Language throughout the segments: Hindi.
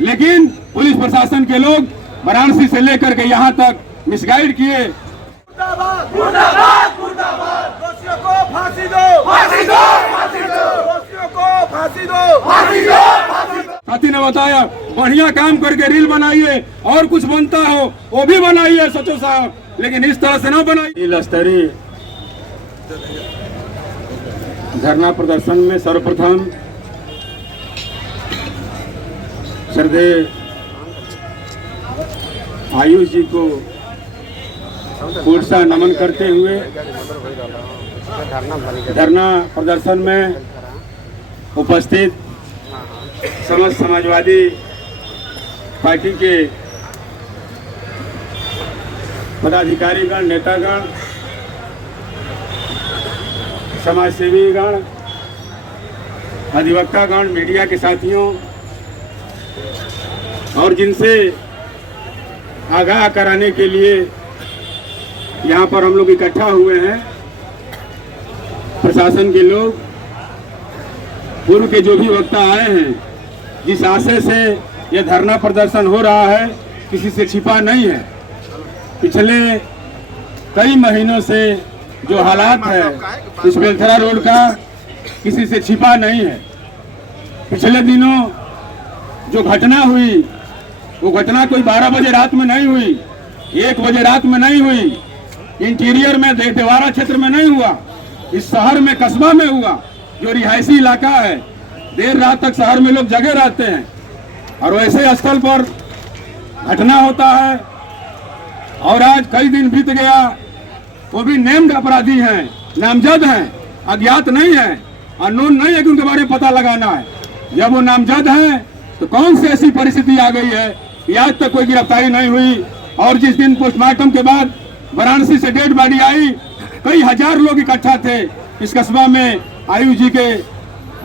लेकिन पुलिस प्रशासन के लोग वाराणसी से लेकर के यहाँ तक मिसगाइड किए। मुर्दाबाद मुर्दाबाद मुर्दाबाद, दोषियों को फांसी दो, फांसी दो, फांसी दो, दोषियों को फांसी दो, फांसी दो, फांसी दो। साथी ने बताया बढ़िया काम करके रील बनाइए और कुछ बनता हो वो भी बनाइए सचो साहब, लेकिन इस तरह से ना बनाइए। जिला स्तरीय धरना प्रदर्शन में सर्वप्रथम श्रद्धेय आयुष जी को पूर्णतः नमन करते हुए धरना प्रदर्शन में उपस्थित समस्त समाजवादी पार्टी के पदाधिकारीगण, नेतागण, समाजसेवीगण, अधिवक्तागण, मीडिया के साथियों और जिनसे आगाह कराने के लिए यहाँ पर हम लोग इकट्ठा हुए हैं, प्रशासन के लोग, पूर्व के जो भी वक्ता आए हैं, जिस आशय से यह धरना प्रदर्शन हो रहा है किसी से छिपा नहीं है। पिछले कई महीनों से जो हालात है इस बेलथरा रोड का किसी से छिपा नहीं है। पिछले दिनों जो घटना हुई वो घटना कोई 12 बजे रात में नहीं हुई, 1 बजे रात में नहीं हुई, इंटीरियर में देवारा क्षेत्र में नहीं हुआ, इस शहर में, कस्बा में हुआ, जो रिहायशी इलाका है। देर रात तक शहर में लोग जगे रहते हैं और वैसे स्थल पर घटना होता है। और आज कई दिन बीत गया, वो भी नेम्ड अपराधी हैं, नामजद हैं, अज्ञात नहीं है, अननोन नहीं है कि उनके बारे में पता लगाना है। जब वो नामजद हैं तो कौन सी ऐसी परिस्थिति आ गई है कि आज तक कोई गिरफ्तारी नहीं हुई। और जिस दिन पोस्टमार्टम के बाद वाराणसी से डेड बॉडी आई, कई हजार लोग इकट्ठा थे इस कस्बा में आयुष जी के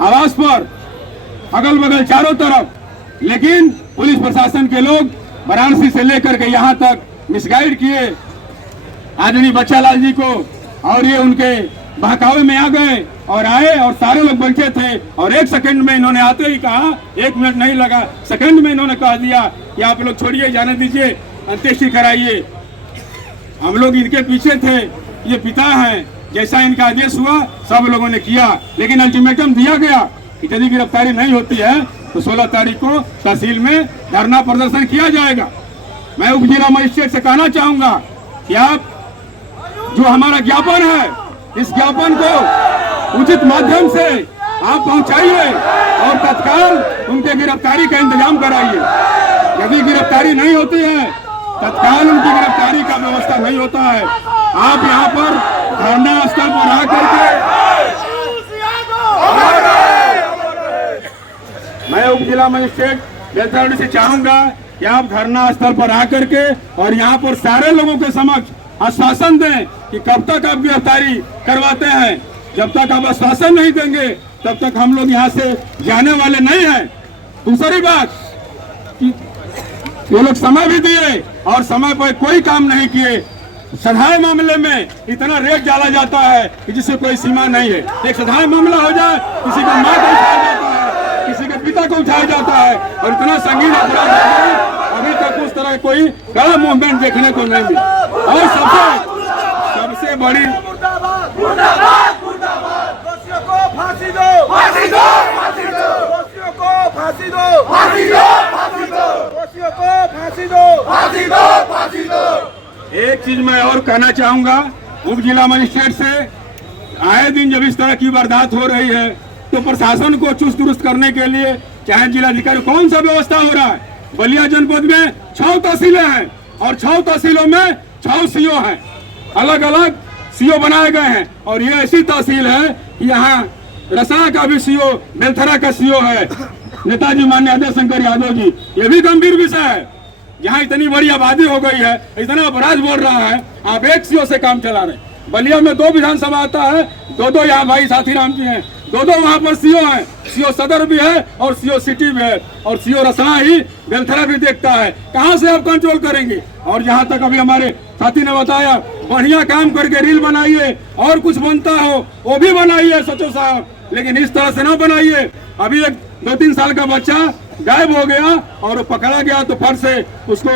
आवास पर, अगल बगल चारों तरफ। लेकिन पुलिस प्रशासन के लोग वाराणसी से लेकर के यहाँ तक मिसगाइड किए आदरणीय बच्चालाल जी को, और ये उनके बहकावे में आ गए और आए और सारे लोग बैठे थे और 1 सेकंड में इन्होंने आते ही कहा, 1 मिनट नहीं लगा, सेकंड में इन्होंने कह दिया कि आप लोग छोड़िए, जाने दीजिए, अंत्येष्टि कराइए। हम लोग इनके पीछे थे, ये पिता हैं, जैसा इनका आदेश हुआ सब लोगों ने किया। लेकिन अल्टीमेटम दिया गया कि यदि गिरफ्तारी नहीं होती है तो 16 तारीख को तहसील में धरना प्रदर्शन किया जाएगा। मैं उप जिला मजिस्ट्रेट से कहना चाहूंगा कि आप जो हमारा ज्ञापन है, इस ज्ञापन को उचित माध्यम से आप पहुंचाइए और तत्काल उनके गिरफ्तारी का इंतजाम कराइए। यदि गिरफ्तारी नहीं होती है, तत्काल उनकी गिरफ्तारी का व्यवस्था नहीं होता है, आप यहाँ पर धरना स्थल पर आकर के, मैं उप जिला मजिस्ट्रेट बेलथरा से चाहूंगा कि आप धरना स्थल पर आकर के और यहाँ पर सारे लोगों के समक्ष आश्वासन दें कि कब तक आप गिरफ्तारी करवाते हैं। जब तक आप आश्वासन नहीं देंगे तब तक हम लोग यहाँ से जाने वाले नहीं हैं। दूसरी बात कि ये लोग समय भी दिए और समय पर कोई काम नहीं किए। साधारण मामले में इतना रेट डाला जाता है कि जिससे कोई सीमा नहीं है। एक साधारण मामला हो जाए, किसी का माँ को उठाया जाता है, किसी के पिता को उठाया जाता है, और इतना संगीन अपराध है, अभी तक उस तरह कोई कड़ा मूवमेंट देखने को नहीं मिला। और सबसे बड़ी मुर्दाबाद मुर्दाबाद मुर्दाबाद, दोषियों को फांसी दो, फांसी दो, फांसी दो, दोषियों को फांसी दो, फांसी दो, फांसी दो, दोषियों को फांसी दो, फांसी दो, फांसी दो। एक चीज मैं और कहना चाहूंगा उप जिला मजिस्ट्रेट से, आए दिन जब इस तरह की वारदात हो रही है तो प्रशासन को चुस्त दुरुस्त करने के लिए चाहे जिलाधिकारी कौन सा व्यवस्था हो रहा है। बलिया जनपद में 6 तहसीलें हैं और 6 तहसीलों में 6 सीओ हैं, अलग अलग सीओ बनाए गए हैं। और ये ऐसी तहसील है कि यहाँ रसा का भी सीओ, बेलथरा का सीओ है नेताजी माननीय अजय शंकर यादव जी। ये भी गंभीर विषय है। यहाँ इतनी बड़ी आबादी हो गई है, इतना अपराध बढ़ रहा है, आप एक सीओ से काम चला रहे। बलिया में 2 विधानसभा आता है, 2 यहाँ भाई साथी राम जी हैं, 2 वहाँ पर सीओ हैं, सीओ सदर भी है और सीओ सिटी भी है, और सीओ रसना ही बेलथरा भी देखता है। कहाँ से आप कंट्रोल करेंगे। और जहाँ तक अभी हमारे साथी ने बताया, बढ़िया काम करके रील बनाइए और कुछ बनता हो वो भी बनाइए सचो साहब, लेकिन इस तरह से ना बनाइए। अभी एक 2-3 साल का बच्चा गायब हो गया और वो पकड़ा गया तो फट से उसको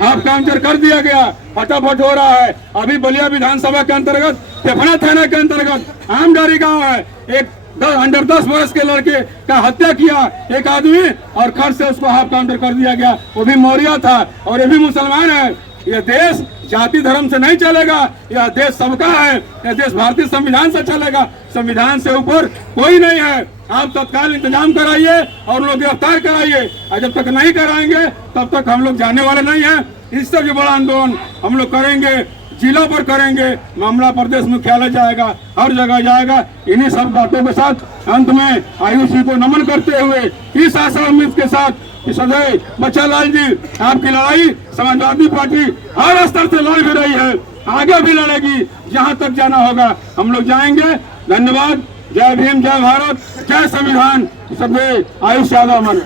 हाफ काउंटर कर दिया गया। फटाफट हो रहा है। अभी बलिया विधानसभा के अंतर्गत फेफड़ा थाना के अंतर्गत आमडारी गांव है, एक अंडर 10 वर्ष के लड़के का हत्या किया एक आदमी और खट से उसको हाफ काउंटर कर दिया गया। वो भी मौर्या था और ये भी मुसलमान है। यह देश जाति धर्म से नहीं चलेगा, यह देश सबका है, यह देश भारतीय संविधान से चलेगा। संविधान से ऊपर कोई नहीं है। आप तत्काल इंतजाम कराइए और लोग गिरफ्तार कराइए, और जब तक नहीं कराएंगे तब तक हम लोग जाने वाले नहीं हैं। इससे भी बड़ा आंदोलन हम लोग करेंगे, जिला पर करेंगे, मामला प्रदेश मुख्यालय जाएगा, हर जगह जाएगा। इन्हीं सब बातों के साथ अंत में आयुष जी को नमन करते हुए इस आशा उम्मीद के साथ कि सदैव बच्चालाल जी आपकी लड़ाई समाजवादी पार्टी हर स्तर से लड़ भी रही है, आगे भी लड़ेगी, जहां तक जाना होगा हम लोग जाएंगे। धन्यवाद। जय भीम, जय भारत, जय संविधान। सदैव आयुष यादव अमर।